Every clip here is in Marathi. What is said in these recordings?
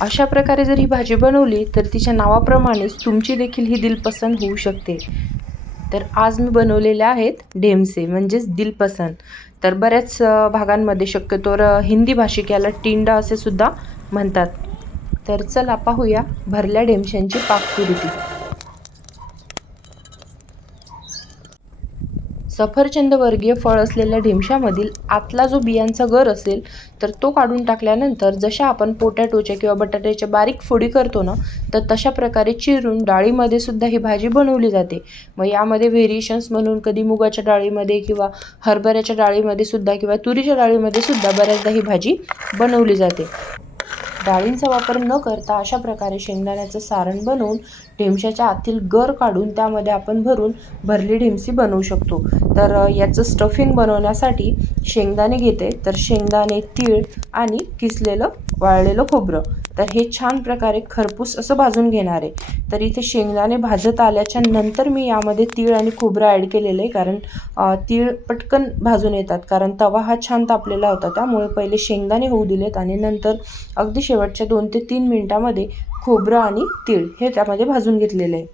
अशा प्रकारे जर ही भाजी बनवली तर तिच्या नावाप्रमाणेच तुमची देखील ही दिलपसंद होऊ शकते. तर आज मी बनवलेल्या आहेत ढेमसे म्हणजेच दिलपसंद तर बऱ्याच भागांमध्ये शक्यतोवर हिंदी भाषिक याला टिंडा असे सुद्धा म्हणतात. तर चला पाहूया भरल्या ढेमशांची पाककृती. सफरचंद वर्गीय फळ असलेल्या ढेमशामधील आतला जो बियांचा गर असेल तर तो काढून टाकल्यानंतर जशा आपण पोटॅटोच्या किंवा बटाट्याच्या बारीक फोडी करतो ना तर तशा प्रकारे चिरून डाळीमध्ये सुद्धा ही भाजी बनवली जाते. मग यामध्ये व्हेरिएशन्स म्हणून कधी मुगाच्या डाळीमध्ये किंवा हरभऱ्याच्या डाळीमध्ये सुद्धा किंवा तुरीच्या डाळीमध्ये सुद्धा बऱ्याचदा ही भाजी बनवली जाते. डाळींचा वापर न करता अशा प्रकारे शेंगदाण्याचं सारण बनवून ढेमशाच्या आतील गर काढून त्यामध्ये आपण भरून भरली ढेमसी बनवू शकतो. तर याचं स्टफिंग बनवण्यासाठी शेंगदाणे घेते. तर शेंगदाणे तीळ आणि किसलेलं वाळलेलं खोबरं. तर हे छान प्रकारे खरपूस असं भाजून घेणार आहे. तर इथे शेंगदाणे भाजत आल्याच्यानंतर मी यामध्ये तीळ आणि खोबरं ॲड केलेलं आहे. कारण तीळ पटकन भाजून येतात. कारण तवा हा छान तापलेला होता. त्यामुळे पहिले शेंगदाणे होऊ दिलेत आणि नंतर अगदी शेवटच्या दोन ते तीन मिनटामध्ये खोबरं आणि तीळ हे त्यामध्ये भाजून घेतलेलं आहे.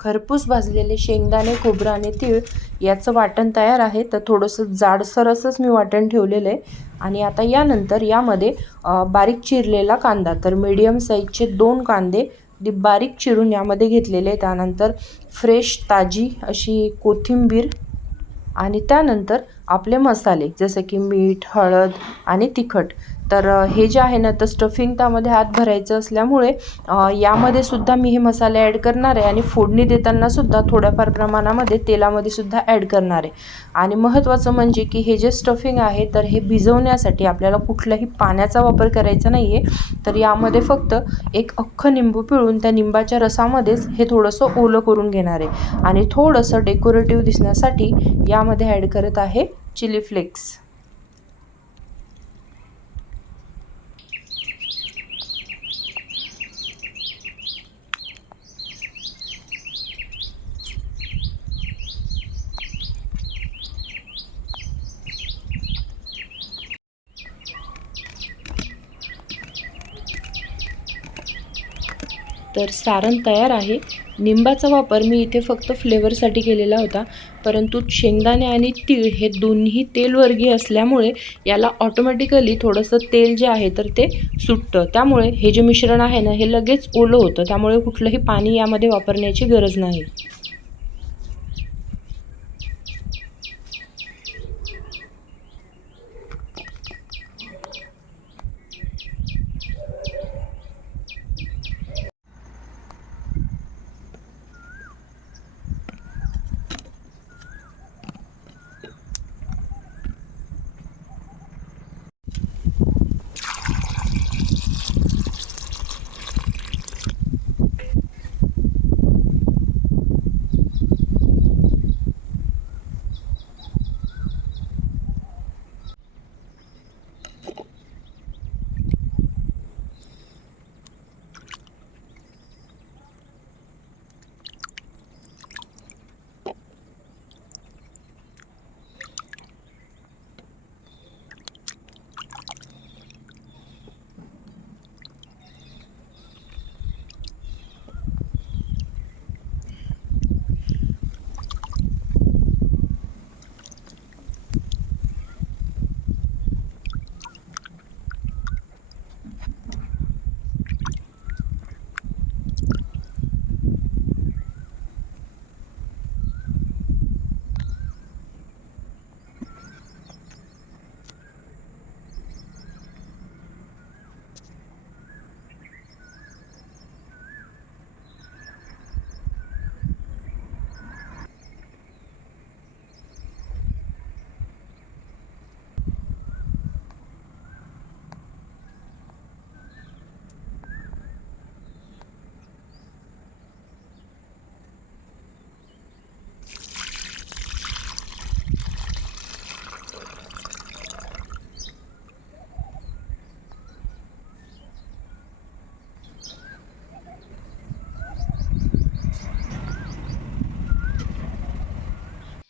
खरपूस भाजलेले शेंगदाणे खोबरं आणि तीळ याचं वाटण तयार आहे. तर थोडंसं जाडसर असंच मी वाटण ठेवलेलं आहे. आणि आता यानंतर यामध्ये बारीक चिरलेला कांदा तर मीडियम साईजचे दोन कांदे दी बारीक चिरून यामध्ये घेतलेले त्यानंतर फ्रेश ताजी अशी कोथिंबीर आणि त्यानंतर आपले मसाले जसे की मीठ हळद आणि तिखट तर हे जे आहे ना तर स्टफिंग त्यामध्ये हात भरायचं असल्यामुळे यामध्ये सुद्धा मी हे मसाले ॲड करणार आहे आणि फोडणी देताना सुद्धा थोड्याफार प्रमाणामध्ये तेलामध्ये सुद्धा ॲड करणार आहे. आणि महत्त्वाचं म्हणजे की हे जे स्टफिंग आहे तर हे भिजवण्यासाठी आपल्याला कुठल्याही पाण्याचा वापर करायचा नाही आहे तर यामध्ये फक्त एक अख्खं निंबू पिळून त्या निंबाच्या रसामध्येच हे थोडंसं ओलं करून घेणार आहे. आणि थोडंसं डेकोरेटिव्ह दिसण्यासाठी यामध्ये ॲड करत आहे चिली फ्लेक्स तर सारण तयार आहे. निंबाचा वापर मी इथे फक्त फ्लेवरसाठी केलेला होता. परंतु शेंगदाणे आणि तीळ हे दोन्ही तेलवर्गीय असल्यामुळे याला ऑटोमॅटिकली थोडंसं तेल जे आहे तर ते सुटतं. त्यामुळे हे जे मिश्रण आहे ना हे लगेच ओलं होतं. त्यामुळे कुठलंही पाणी यामध्ये वापरण्याची गरज नाही.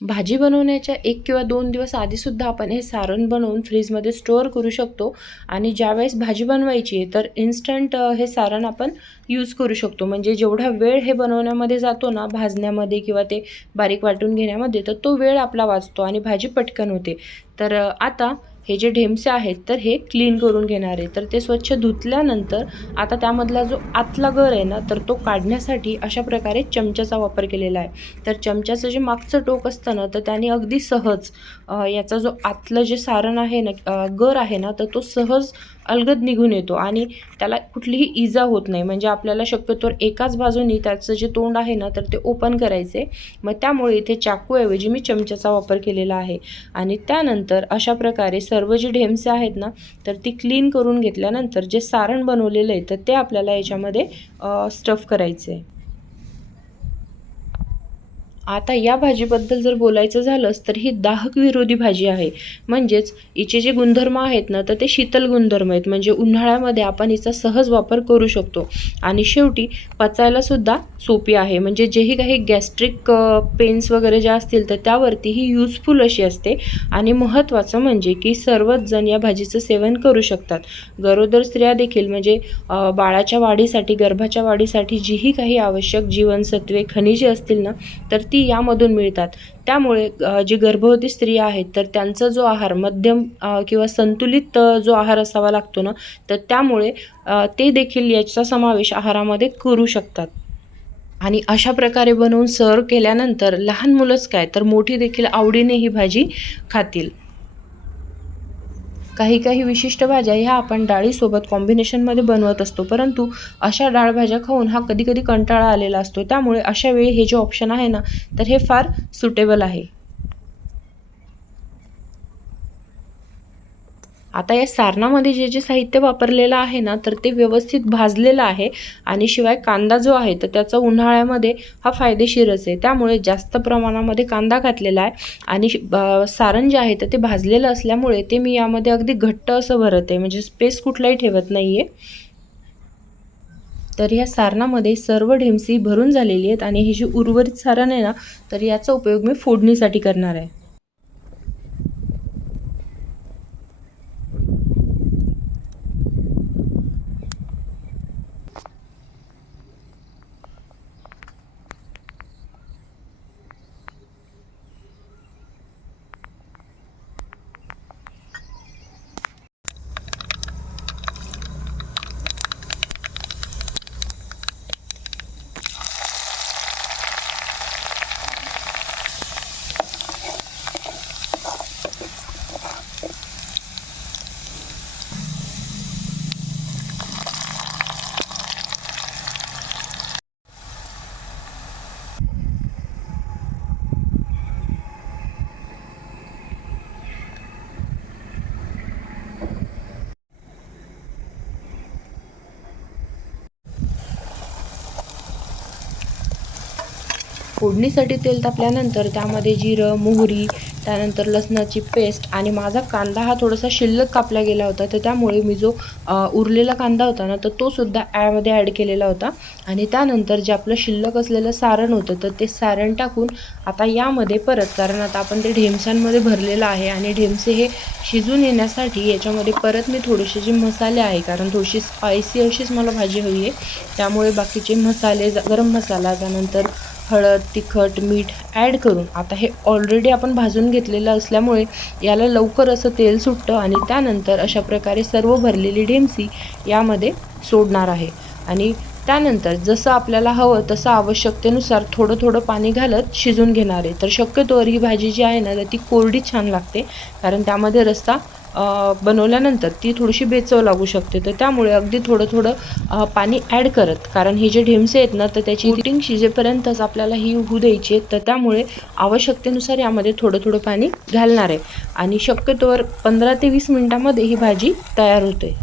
भाजी बनवण्याच्या एक किंवा दोन दिवस आधीसुद्धा आपण हे सारण बनवून फ्रीजमध्ये स्टोअर करू शकतो. आणि ज्यावेळेस भाजी बनवायची आहे तर इन्स्टंट हे सारण आपण यूज करू शकतो. म्हणजे जेवढा वेळ हे बनवण्यामध्ये जातो ना भाजण्यामध्ये किंवा ते बारीक वाटून घेण्यामध्ये तर तो वेळ आपला वाचतो आणि भाजी पटकन होते. तर आता हे जे ढेमसे आहेत तर हे क्लीन करून घेणार आहे. तर ते स्वच्छ धुतल्यानंतर आता त्यामधला जो आतला गर आहे ना तर तो काढण्यासाठी अशा प्रकारे चमच्याचा वापर केलेला आहे. तर चमच्याचं जे मागचं टोक असतं ना तर त्याने अगदी सहज याचा जो आतलं जे सारण आहे ना गर आहे ना तर तो सहज अलगद निघून येतो आणि त्याला कुठलीही इजा होत नाही. म्हणजे आपल्याला शक्यतोवर एकाच बाजूनी त्याचं जे तोंड आहे ना तर ते ओपन करायचे. मग त्यामुळे इथे चाकूऐवजी मी चमच्याचा वापर केलेला आहे. आणि त्यानंतर अशा प्रकारे सर्व जे ढेमसे आहेत ना तर ती क्लीन करून घेतल्यानंतर जे सारण बनवलेलं आहे तर ते आपल्याला याच्यामध्ये स्टफ करायचं आहे आता या भाजीबद्दल जर बोलायचं झालंच तर ही दाहक विरोधी भाजी आहे. म्हणजेच हिचे जे गुणधर्म आहेत ना तर ते शीतल गुणधर्म आहेत. म्हणजे उन्हाळ्यामध्ये आपण हिचा सहज वापर करू शकतो. आणि शेवटी पचायला सुद्धा सोपी आहे. म्हणजे जेही काही गॅस्ट्रिक पेन्स वगैरे ज्या असतील तर त्यावरती ही युजफुल अशी असते. आणि महत्त्वाचं म्हणजे की सर्वच जण या भाजीचं सेवन करू शकतात. गरोदर स्त्रिया देखील म्हणजे बाळाच्या वाढीसाठी गर्भाच्या वाढीसाठी जीही काही आवश्यक जीवनसत्वे खनिजे असतील ना तर ती यामधून मिळतात. त्यामुळे जी गर्भवती स्त्रिया आहेत तर त्यांचा जो आहार मध्यम किंवा संतुलित जो आहार असावा लागतो ना तर त्यामुळे ते देखील याचा समावेश आहारामध्ये करू शकतात. आणि अशा प्रकारे बनवून सर्व केल्यानंतर लहान मुलंच काय तर मोठी देखील आवडीने ही भाजी खातील. काही काही विशिष्ट भाज्या ह्या आपण डाळीसोबत कॉम्बिनेशनमध्ये बनवत असतो. परंतु अशा डाळ भाज्या खाऊन हा कधी कधी कंटाळा आलेला असतो. त्यामुळे अशा वेळी हे जे ऑप्शन आहे ना तर हे फार सुटेबल आहे. आता या सारणामध्ये जे जे साहित्य वापरलेलं आहे ना तर ते व्यवस्थित भाजलेलं आहे आणि शिवाय कांदा जो आहे तर त्याचा उन्हाळ्यामध्ये हा फायदेशीरच आहे. त्यामुळे जास्त प्रमाणामध्ये कांदा घातलेला आहे आणि सारण जे आहे तर ते भाजलेलं असल्यामुळे ते मी यामध्ये अगदी घट्ट असं भरत आहे. म्हणजे स्पेस कुठलाही ठेवत नाही आहे तर या सारणामध्ये सर्व ढेमसी भरून झालेली आहेत आणि ही जी उर्वरित सारण आहे ना तर याचा उपयोग मी फोडणीसाठी करणार आहे. फोडणीसाठी तेल तापल्यानंतर त्यामध्ये जिरं मोहरी त्यानंतर लसणाची पेस्ट आणि माझा कांदा हा थोडासा शिल्लक कापला गेला होता. तर त्यामुळे मी जो उरलेला कांदा होता ना तर तो सुद्धा ॲमध्ये ॲड केलेला होता. आणि त्यानंतर जे आपलं शिल्लक असलेलं सारण होतं तर ते सारण टाकून आता यामध्ये परत कारण आता आपण ते ढेमसांमध्ये भरलेलं आहे आणि ढेमसे हे शिजून येण्यासाठी याच्यामध्ये परत मी थोडेसे जे मसाले आहे कारण थोडीशी स्पायसी अशीच मला भाजी हवी आहे. त्यामुळे बाकीचे मसाले ज- गरम मसाला त्यानंतर हळद तिखट मीठ ॲड करून आता हे ऑलरेडी आपण भाजून घेतलेलं असल्यामुळे याला लवकर असं तेल सुटतं आणि त्यानंतर अशा प्रकारे सर्व भरलेली ढेमसी यामध्ये सोडणार आहे. आणि त्यानंतर जसं आपल्याला हवं तसं आवश्यकतेनुसार थोडं थोडं पाणी घालत शिजून घेणार आहे. तर शक्यतोवर ही भाजी जी आहे ना तर ती कोरडी छान लागते. कारण त्यामध्ये रस्ता बनवल्यानंतर ती थोडीशी बेचव लागू शकते. तर त्यामुळे अगदी थोडं थोडं पाणी ॲड करत. कारण हे जे ढेमसे आहेत ना तर त्याची कोटिंग शिजेपर्यंतच आपल्याला ही होऊ द्यायची आहे. तर त्यामुळे आवश्यकतेनुसार यामध्ये थोडं थोडं पाणी घालणार आहे. आणि शक्यतोवर पंधरा ते वीस मिनटामध्ये ही भाजी तयार होते.